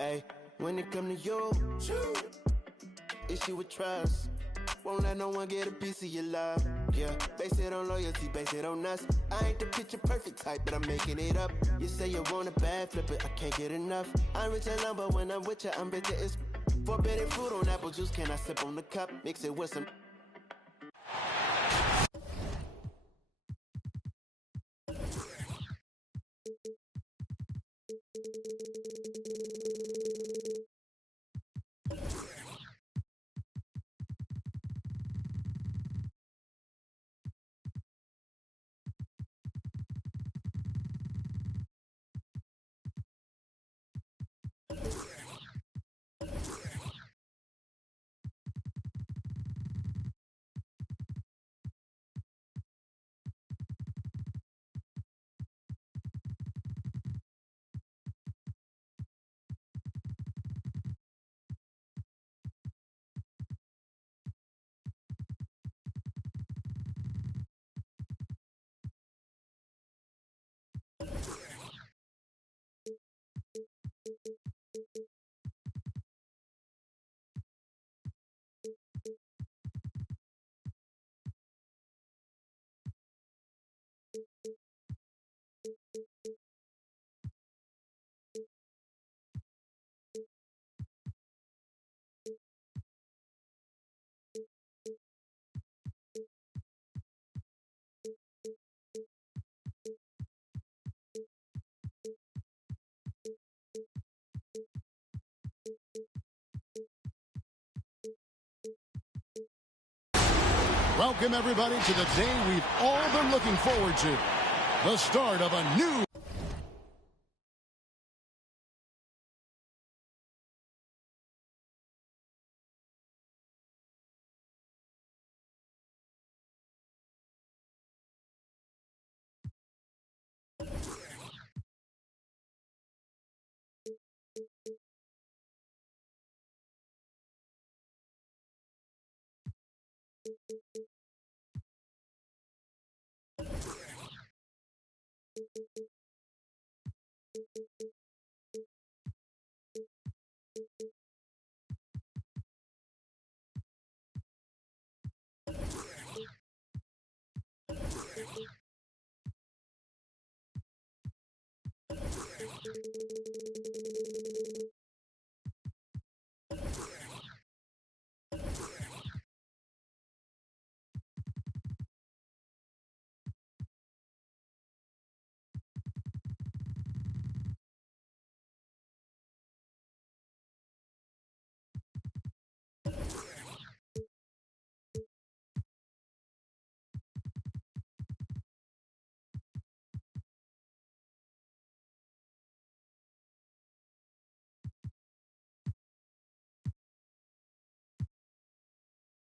Hey, when it come to you, issue with trust. Won't let no one get a piece of your love. Yeah, base it on loyalty, base it on us. I ain't the picture perfect type, but I'm making it up. You say you want a bad flip it, I can't get enough. I'm rich and lumber when I'm with you, I'm bitter as forbidden fruit on apple juice. Can I sip on the cup? Mix it with some. Welcome, everybody, to the day we've all been looking forward to. The start of a new...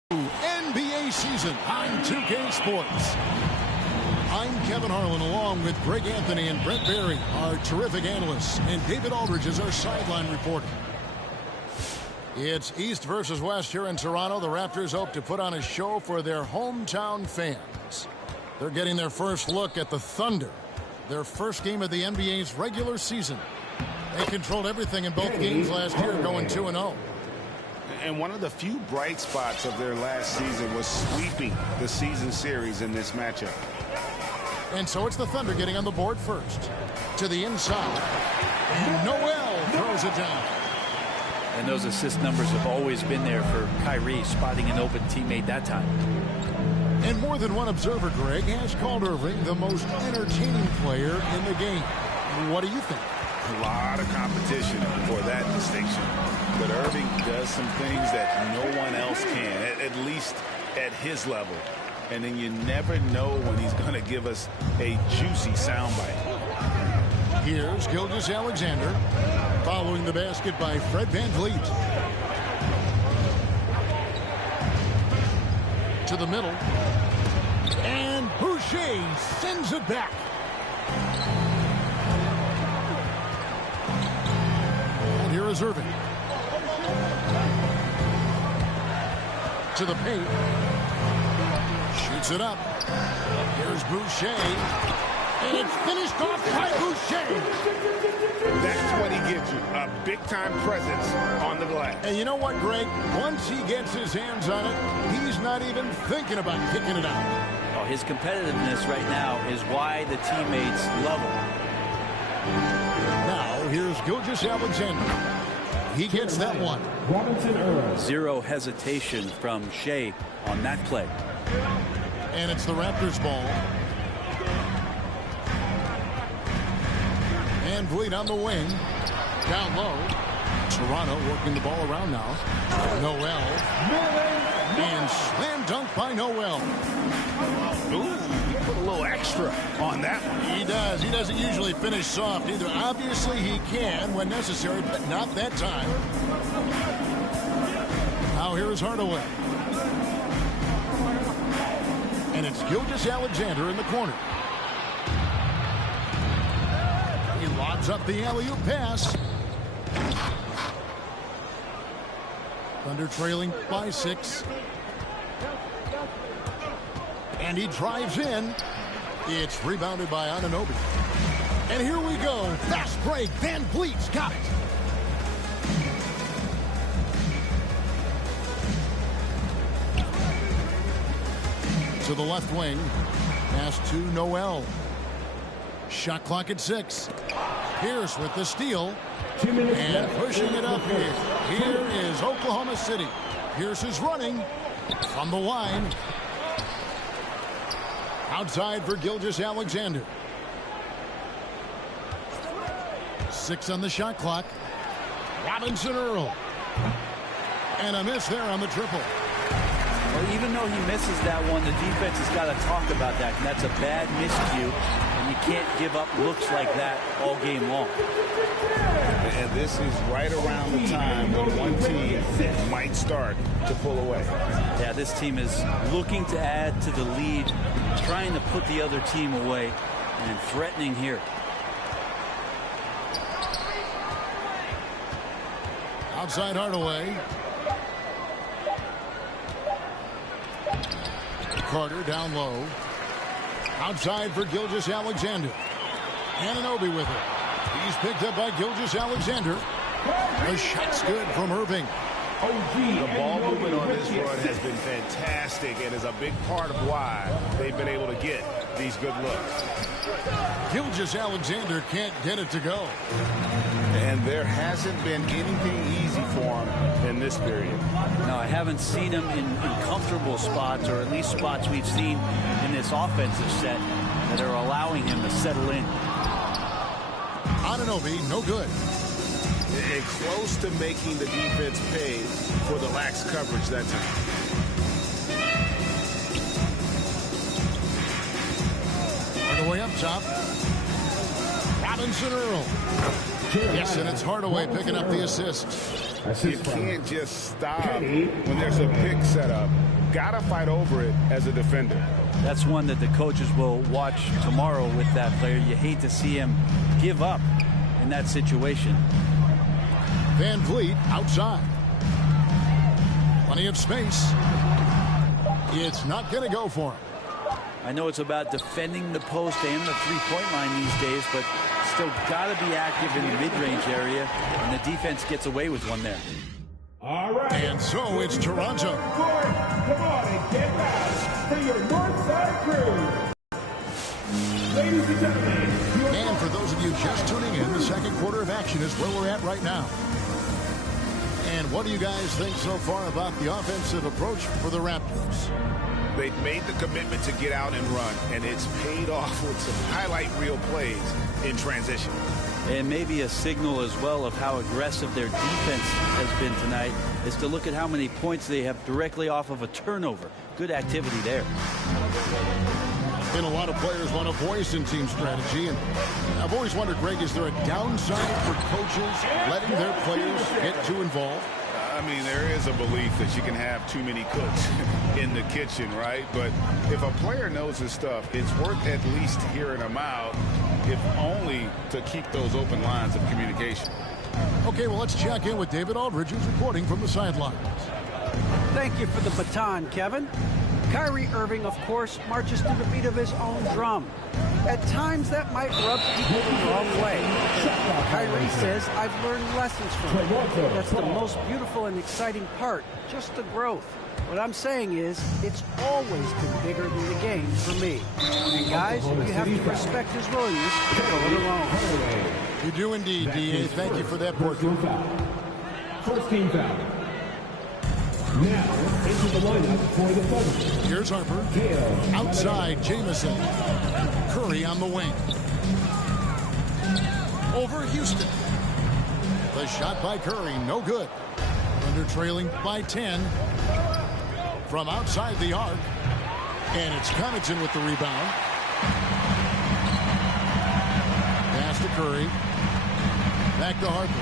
NBA season on 2K Sports. I'm Kevin Harlan, along with Greg Anthony and Brent Barry, our terrific analysts, and David Aldridge is our sideline reporter. It's East versus West here in Toronto. The Raptors hope to put on a show for their hometown fans. They're getting their first look at the Thunder, their first game of the NBA's regular season. They controlled everything in both games last year, going 2-0. And one of the few bright spots of their last season was sweeping the season series in this matchup. And so it's the Thunder getting on the board first. To the inside. And Noel throws it down. And those assist numbers have always been there for Kyrie, spotting an open teammate that time. And more than one observer, Greg, has called Irving the most entertaining player in the game. What do you think? A lot of competition for that distinction. But Irving does some things that no one else can, at least at his level. And then you never know when he's going to give us a juicy soundbite. Here's Gilgeous-Alexander, following the basket by Fred VanVleet. To the middle. And Boucher sends it back. And here is Irving. To the paint. Shoots it up. Here's Boucher. And it's finished off by Boucher. That's what he gives you, a big-time presence on the glass. And you know what, Greg? Once he gets his hands on it, he's not even thinking about kicking it out. Oh, his competitiveness right now is why the teammates love him. Now, here's Gilgeous-Alexander. He gets that one. Zero hesitation from Shea on that play. And it's the Raptors ball. Van Vliet on the wing. Down low. Toronto working the ball around now. Noel. And slam dunk by Noel. Ooh, he put a little extra on that one. He does. He doesn't usually finish soft either. Obviously, he can when necessary, but not that time. Now here is Hardaway. And it's Gilgeous-Alexander in the corner. He lobs up the alley-oop pass. Thunder trailing by 6. And he drives in. It's rebounded by Anunoby. And here we go. Fast break. Van Vliet's got it. To the left wing. Pass to Noel. Shot clock at 6. Pierce with the steal. And pushing it up here. Here is Oklahoma City. Pierce is running from the line. Outside for Gilgeous-Alexander. 6 on the shot clock. Robinson Earl. And a miss there on the triple. Well, even though he misses that one, the defense has got to talk about that. And that's a bad miscue. And you can't give up looks like that all game long. And this is right around the time when one team might start to pull away. Yeah, this team is looking to add to the lead, trying to put the other team away, and threatening here. Outside Hardaway. Carter down low. Outside for Gilgeous-Alexander. Anunoby with it. He's picked up by Gilgeous-Alexander. The shot's good from Irving. The ball movement on this run has been fantastic and is a big part of why they've been able to get these good looks. Gilgeous-Alexander can't get it to go. And there hasn't been anything easy for him in this period. No, I haven't seen him in comfortable spots, or at least spots we've seen in this offensive set that are allowing him to settle in. Anunoby, no good. And close to making the defense pay for the lax coverage that time. Hardaway up top. Robinson Earl. Yes, and it's Hardaway picking up the assist. You can't just stop when there's a pick set up. Gotta fight over it as a defender. That's one that the coaches will watch tomorrow with that player. You hate to see him give up in that situation. Van Vliet outside. Plenty of space. It's not going to go for him. I know it's about defending the post and the three-point line these days, but still got to be active in the mid-range area, and the defense gets away with one there. All right. And so it's Toronto. Come on and get back for your Northside crew. Ladies and gentlemen. And for those of you just tuning in, the second quarter of action is where we're at right now. And what do you guys think so far about the offensive approach for the Raptors? They've made the commitment to get out and run, and it's paid off with some highlight reel plays in transition. And maybe a signal as well of how aggressive their defense has been tonight is to look at how many points they have directly off of a turnover. Good activity there. And a lot of players want a voice in team strategy, and I've always wondered, Greg, is there a downside for coaches letting their players get too involved? I mean, there is a belief that you can have too many cooks in the kitchen, right? But if a player knows his stuff, it's worth at least hearing them out, if only to keep those open lines of communication. Okay, well, let's check in with David Aldridge, who's reporting from the sidelines. Thank you for the baton, Kevin. Kyrie Irving, of course, marches to the beat of his own drum. At times, that might rub people the wrong way. Kyrie says, I've learned lessons from it. That's the most beautiful and exciting part, just the growth. What I'm saying is, it's always been bigger than the game for me. And guys, you have to respect his willingness to go it alone. You do indeed, D.A. Thank you for that portrait. First team foul. Now, into the lineup for the Thunder. Here's Harper. Outside, Jamison. Curry on the wing. Over Houston. The shot by Curry, no good. Thunder trailing by 10. From outside the arc. And it's Connaughton with the rebound. Pass to Curry. Back to Harper.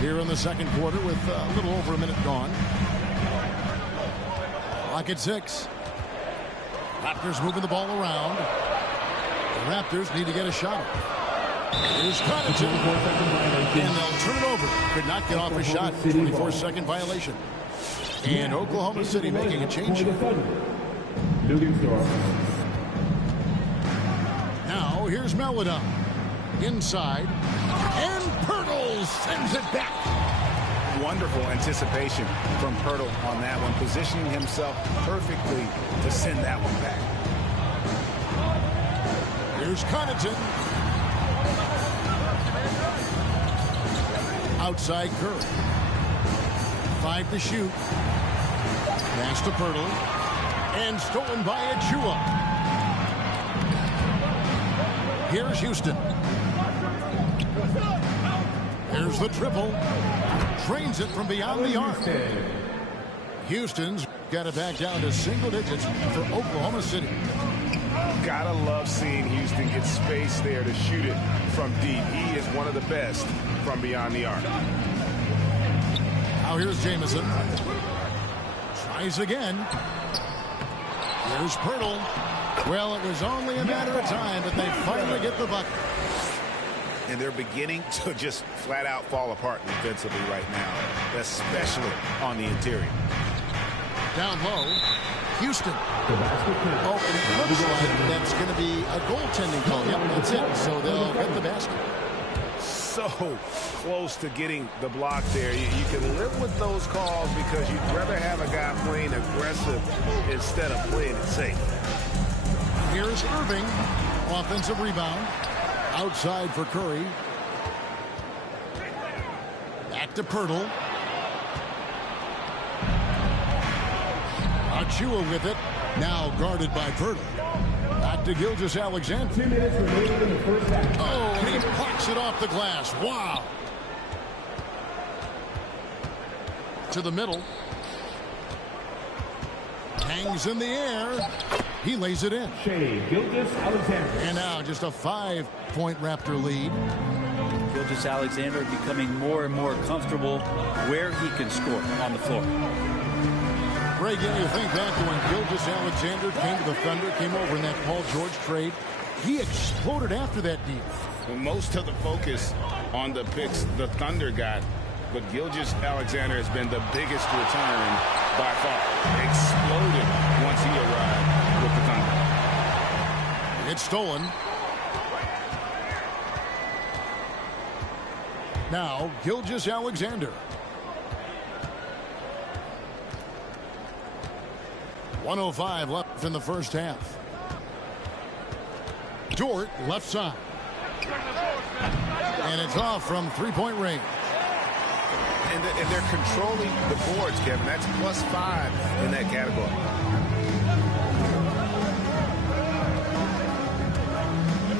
Here in the second quarter with a little over a minute gone. Clock at 6. Raptors moving the ball around. The Raptors need to get a shot. Here's Connaughton. And they'll turn it over. Could not get off a shot. 24-second violation. And Oklahoma City making a change. Now here's Melodon. Inside. And Pirtle sends it back. Wonderful anticipation from Pirtle on that one, positioning himself perfectly to send that one back. Here's Connaughton. Outside Curry. 5 to shoot. Pass to Pirtle. And stolen by Achua. Here's Houston. Here's the triple. Trains it from beyond the arc. Houston's got it back down to single digits for Oklahoma City. Gotta love seeing Houston get space there to shoot it from deep. He is one of the best from beyond the arc. Now here's Jamison. Tries again. Here's Pirtle. Well, it was only a matter of time, but they finally get the bucket. And they're beginning to just flat out fall apart defensively right now, especially on the interior. Down low, Houston. Oh, and it looks like that's going to be a goaltending call. Yep, that's it. So they'll get the basket. So close to getting the block there. You can live with those calls because you'd rather have a guy playing aggressive instead of playing it safe. Here's Irving. Offensive rebound. Outside for Curry. Back to Pirtle. Achua with it. Now guarded by Pirtle. Back to Gilgeous-Alexander. 2 minutes remaining in the first half. Oh, and he plucks it off the glass. Wow. To the middle. Hangs in the air. He lays it in. Shai Gilgeous-Alexander. And now just a 5-point Raptor lead. Gilgeous-Alexander becoming more and more comfortable where he can score on the floor. Greg, you think back to when Gilgeous-Alexander came to the Thunder, came over in that Paul George trade. He exploded after that deal. Most of the focus on the picks the Thunder got, but Gilgeous-Alexander has been the biggest return by far. Exploded once he arrived with the Thunder. It's stolen. Now, Gilgeous-Alexander. 1:05 left in the first half. Dort, left side. And it's off from three-point range. And they're controlling the boards, Kevin. That's +5 in that category.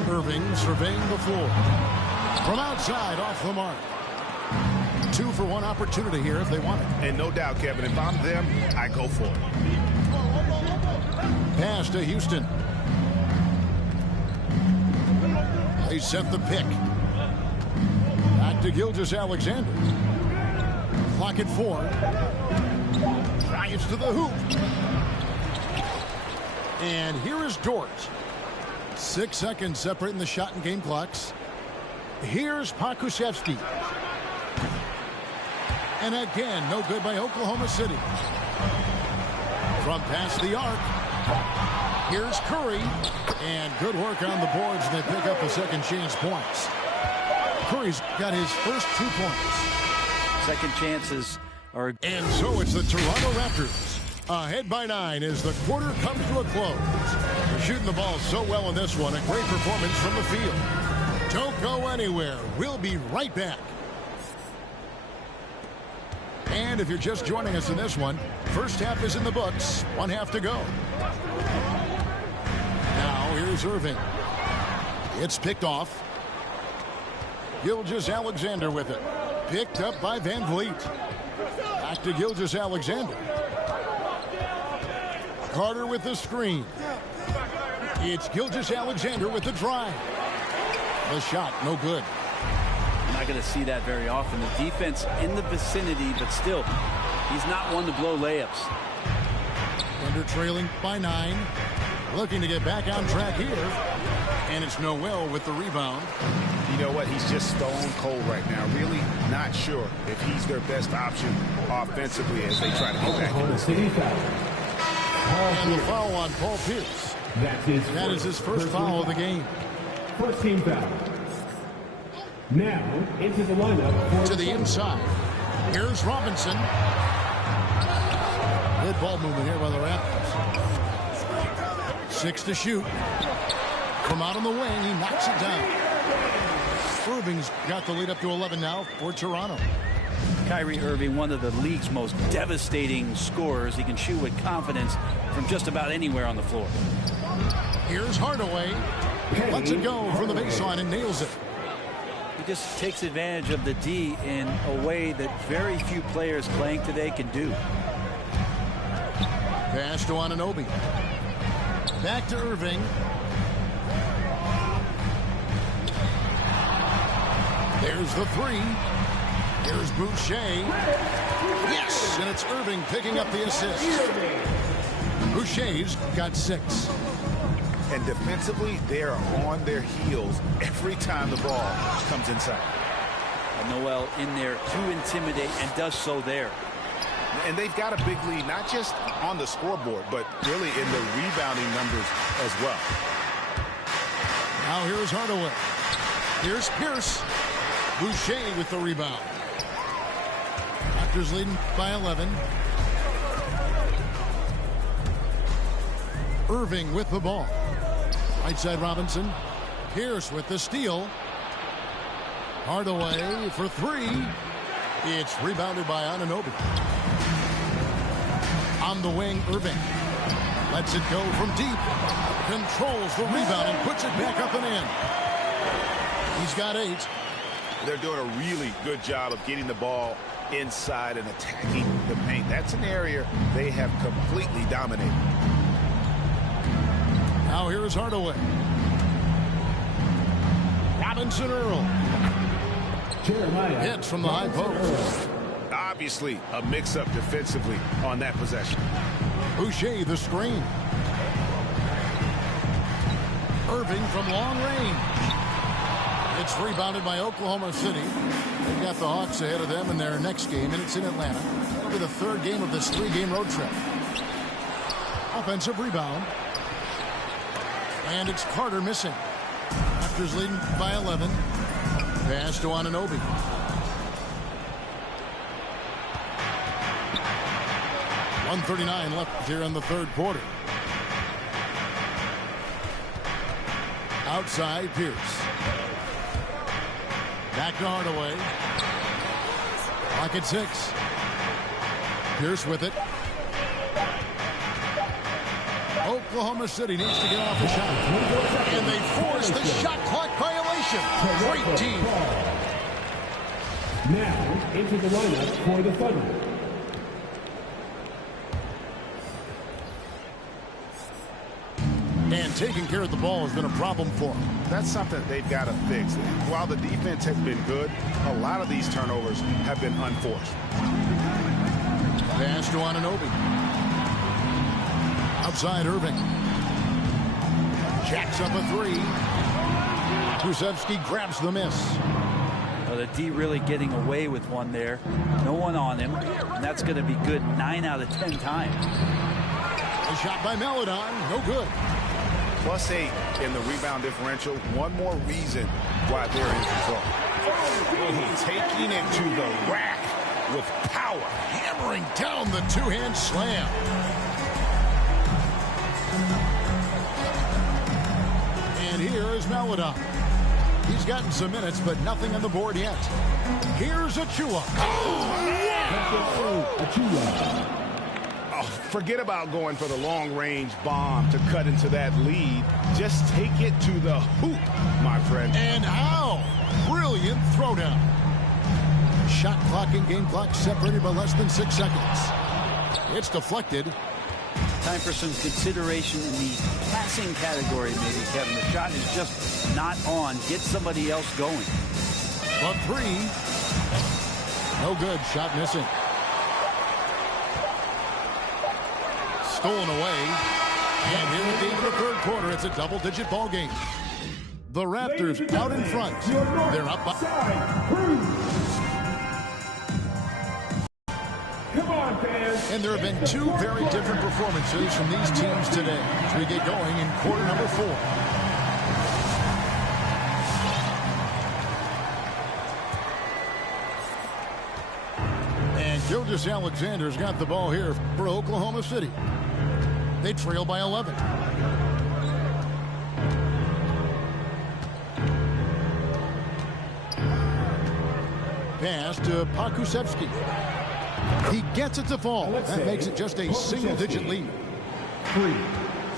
Irving surveying the floor. From outside, off the mark. 2-for-1 opportunity here if they want it. And no doubt, Kevin, if I'm them, I go for it. Pass to Houston. They set the pick. Back to Gilgeous-Alexander. Clock at 4. Drives to the hoop. And here is Dort. 6 seconds separating the shot and game clocks. Here's Pokusevski. And again, no good by Oklahoma City. from past the arc. Here's Curry. And good work on the boards, and they pick up the second chance points. Curry's got his first 2 points. Second chances are... And so it's the Toronto Raptors ahead by 9 as the quarter comes to a close. They're shooting the ball so well in this one. A great performance from the field. Don't go anywhere. We'll be right back. And if you're just joining us in this one, first half is in the books. 1 half to go. Now here's Irving. It's picked off. Gilgeous-Alexander with it. Picked up by Van Vliet. Back to Gilgeous-Alexander. Carter with the screen. It's Gilgeous-Alexander with the drive. The shot, no good. I'm not going to see that very often. The defense in the vicinity, but still, he's not one to blow layups. Thunder trailing by 9. Looking to get back on track here. And it's Noel with the rebound. You know what? He's just stone cold right now. Really not sure if he's their best option offensively as they try to get back in this game. And the foul on Paul Pierce. That is his first foul of the game. First team foul. Now into the lineup. To the inside. Here's Robinson. Good ball movement here by the Raptors. 6 to shoot. From out on the wing, he knocks it down. Irving's got the lead up to 11 now for Toronto. Kyrie Irving, one of the league's most devastating scorers. He can shoot with confidence from just about anywhere on the floor. Here's Hardaway. Lets it go from the baseline and nails it. He just takes advantage of the D in a way that very few players playing today can do. Pass to Anunoby. Back to Irving. There's the 3. Here's Boucher. Yes, and it's Irving picking up the assist. Boucher's got 6. And defensively, they're on their heels every time the ball comes inside. And Noel in there to intimidate and does so there. And they've got a big lead, not just on the scoreboard, but really in the rebounding numbers as well. Now here's Hardaway. Here's Pierce. Boucher with the rebound. Raptors leading by 11. Irving with the ball. Right side Robinson. Pierce with the steal. Hardaway for 3. It's rebounded by Anunoby. On the wing, Irving. Lets it go from deep. Controls the rebound and puts it back up and in. He's got 8. They're doing a really good job of getting the ball inside and attacking the paint. That's an area they have completely dominated. Now here's Hardaway. Robinson Earl. Hits from the high post. Obviously a mix-up defensively on that possession. Boucher the screen. Irving from long range. It's rebounded by Oklahoma City. They've got the Hawks ahead of them in their next game, and it's in Atlanta. It'll be the 3rd game of this 3-game road trip. Offensive rebound. And it's Carter missing. Raptors leading by 11. Pass to Anunoby. .139 left here in the 3rd quarter. Outside Pierce. Back to Hardaway. Clock at 6. Pierce with it. Oklahoma City needs to get off the shot. And they force the shot clock violation. Great team. Now into the lineup for the Thunder. And taking care of the ball has been a problem for them. That's something they've got to fix. While the defense has been good, a lot of these turnovers have been unforced. Pass to Anunoby. Outside Irving. Jacks up a 3. Krzyzewski grabs the miss. Well, the D really getting away with one there. No one on him. And that's going to be good 9 out of 10 times. shot by Maledon. No good. +8 in the rebound differential. One more reason why they're in control. Taking it to the rack with power. Hammering down the two-hand slam. And here is Maledon. He's gotten some minutes, but nothing on the board yet. Here's Achiuwa. Oh, forget about going for the long-range bomb to cut into that lead. Just take it to the hoop, my friend. And how? Brilliant throwdown. Shot clock and game clock separated by less than 6 seconds. It's deflected. Time for some consideration in the passing category, maybe, Kevin. The shot is just not on. Get somebody else going. But 3. No good. Shot missing. Stolen away. And here at the end of the third quarter, it's a double-digit ball game. The Raptors out in front. They're up by... Come on, fans. And there have been 2 very different performances from these teams today as we get going in quarter number 4. And Gilgeous-Alexander's got the ball here for Oklahoma City. They trail by 11. Pass to Pokusevski. He gets it to fall. That makes it just a single-digit lead. 3.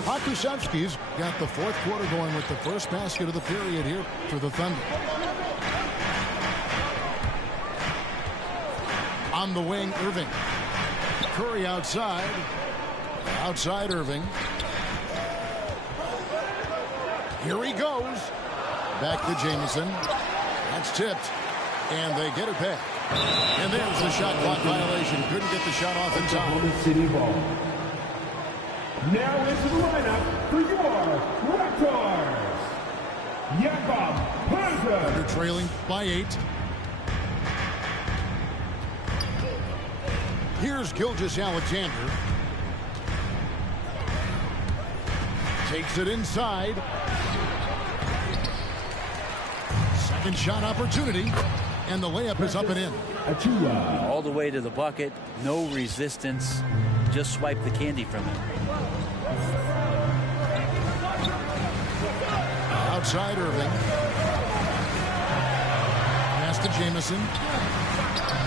Pokusevski's got the fourth quarter going with the first basket of the period here for the Thunder. On the wing, Irving. Curry outside. Outside Irving. Here he goes. Back to Jamison. That's tipped. And they get it back. And there's the shot clock violation. Couldn't get the shot off in time. Oklahoma City ball. Now into the lineup for your Raptors. Jakob Poeltl. They're trailing by 8. Here's Gilgeous-Alexander. Takes it inside. Second shot opportunity. And the layup is up and in. All the way to the bucket. No resistance. Just swipe the candy from it. Outside Irving. Pass to Jamison.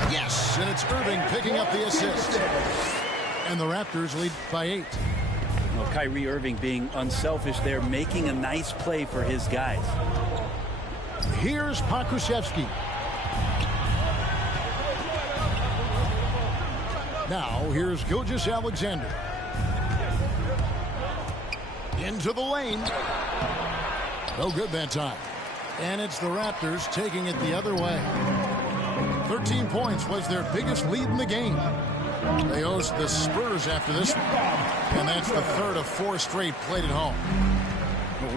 Yes, and it's Irving picking up the assist. And the Raptors lead by 8. Well, Kyrie Irving being unselfish there, making a nice play for his guys. Here's Pokusevski. Now, here's Gilgeous-Alexander. Into the lane. No good that time. And it's the Raptors taking it the other way. 13 points was their biggest lead in the game. They host the Spurs after this one. And that's the third of 4 straight played at home.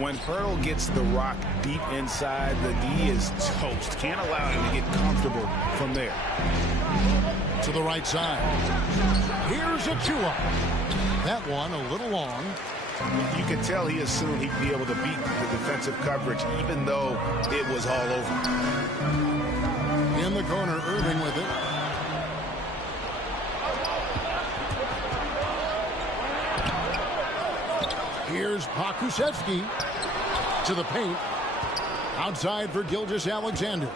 When Poeltl gets the rock deep inside, the D is toast. Can't allow him to get comfortable from there. To the right side. Here's Achiuwa. That one a little long. You can tell he assumed he'd be able to beat the defensive coverage, even though it was all over. In the corner, Irving with it. Here's Pokusevski to the paint. Outside for Gilgeous-Alexander.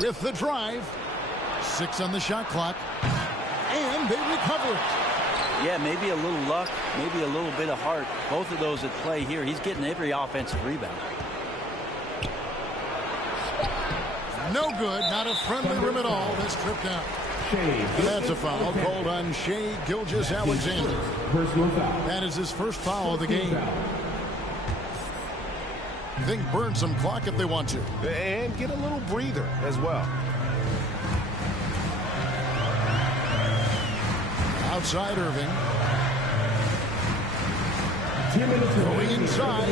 With the drive. 6 on the shot clock. And they recover it. Yeah, maybe a little luck, maybe a little bit of heart. Both of those at play here. He's getting every offensive rebound. No good. Not a friendly rim at all. That's tripped out. That's a foul called on Shai Gilgeous-Alexander. That is his first foul of the game. I think burn some clock if they want to. And get a little breather as well. Outside Irving. Going inside.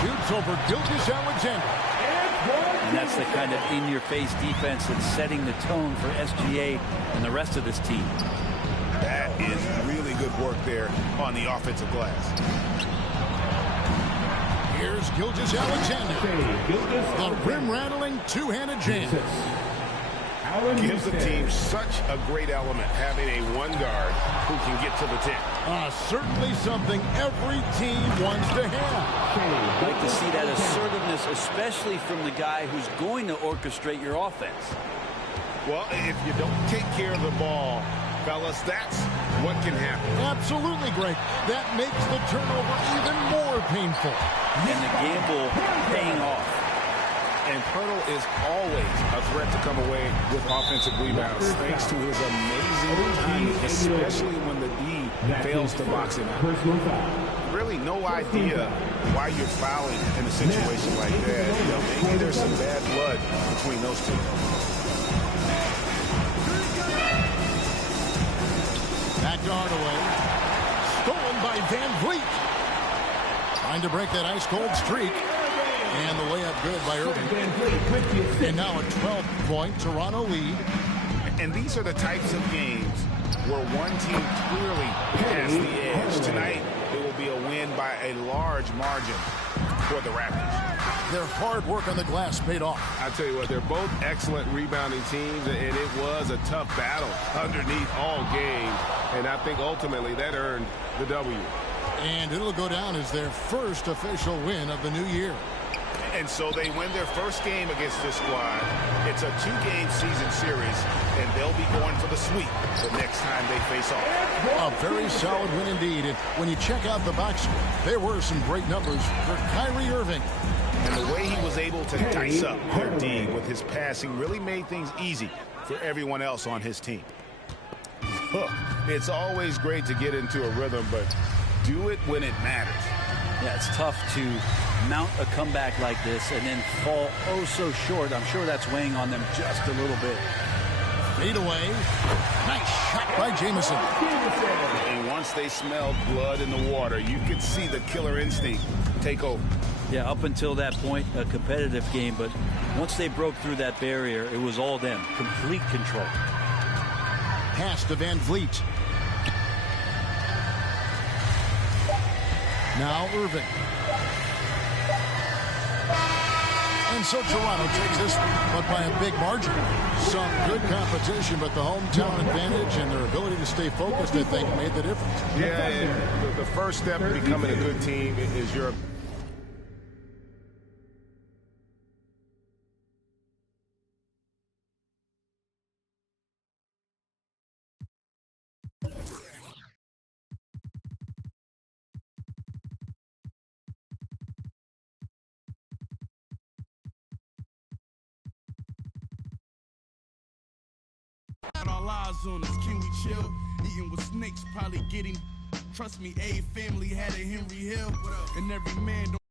Shoots over Gilgeous-Alexander. And that's the kind of in-your-face defense that's setting the tone for SGA and the rest of this team. That is really good work there on the offensive glass. Here's Gilgeous-Alexander. The rim-rattling two-handed jam. Gives the team such a great element having a one guard who can get to the 10. Certainly something every team wants to have. I'd like to see that assertiveness, especially from the guy who's going to orchestrate your offense. Well, if you don't take care of the ball, fellas, that's what can happen. Absolutely, Greg. That makes the turnover even more painful. And the gamble paying off. And Poeltl is always a threat to come away with offensive rebounds thanks to his amazing timing, especially when the D fails to box him out. Really no idea why you're fouling in a situation like that. You know, maybe there's some bad blood between those two. Back to Hardaway. Stolen by Van Vliet. Trying to break that ice-cold streak. And the layup good by Irving. And now a 12-point Toronto lead. And these are the types of games where one team clearly has the edge. Tonight, it will be a win by a large margin for the Raptors. Their hard work on the glass paid off. I tell you what, they're both excellent rebounding teams, and it was a tough battle underneath all games. And I think ultimately that earned the W. And it'll go down as their first official win of the new year. And so they win their first game against this squad. It's a 2-game season series, and they'll be going for the sweep the next time they face off. A very solid win indeed. And when you check out the box score, there were some great numbers for Kyrie Irving. And the way he was able to dice up their D with his passing really made things easy for everyone else on his team. Look, it's always great to get into a rhythm, but do it when it matters. Yeah, it's tough to mount a comeback like this and then fall oh so short. I'm sure that's weighing on them just a little bit. Fade away. Nice shot by Jamison. And once they smelled blood in the water, you could see the killer instinct take over. Yeah, up until that point, a competitive game, but once they broke through that barrier, it was all them. Complete control. Pass to Van Vliet. Now Irving. And so Toronto takes this one, but by a big margin. Some good competition, but the hometown advantage and their ability to stay focused, I think, made the difference. Yeah, and the first step to becoming a good team is your... All eyes on us, can we chill? Eating with snakes, probably getting. Trust me, a family had a Henry Hill, and every man don't